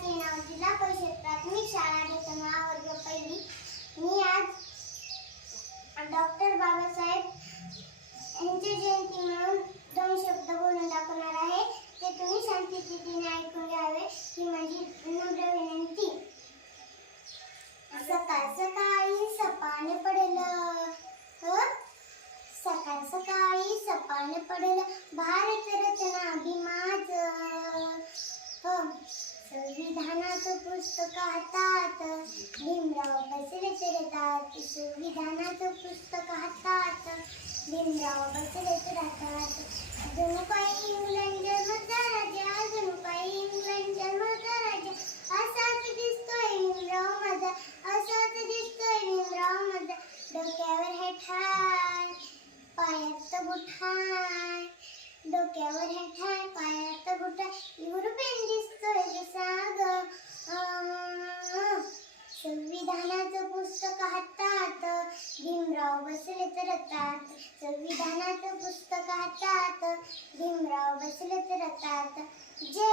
माझे नाव जिल्हा परिषद प्राथमिक शाळा डिप्लोमा वर्ग पहिली. मी आज डॉक्टर बाबासाहेब यांची जयंती म्हणून दोन शब्द बोलून दाखवणार आहे. ते तुम्ही शांततेने ऐकून घ्यावे ही माझी नम्र विनंती. सकाळ सकाळी सपाने पडेल. सकाळ सकाळी सपाने पडेल. भारत रचना पुस्तक हातात भीमराव बसले रथात संविधानाचं पुस्तक हातात भीमराव बसले रथात अजून काही इंग्लंड जन्मचा राजा अजून काही इंग्लंड जन्मचा राजा. असाच दिसतोय भीमराव माझा असाच दिसतोय भीमराव माझा. डोक्यावर हे ठाण पायात बुठाण डोक्यावर हे ठाण पायात बुठाय युरोपियन दिसतोय जसा ग अं, संविधानाचं पुस्तक हातात रतात बसले तर संविधानाचं पुस्तक भीमराव बसलेत रतात जे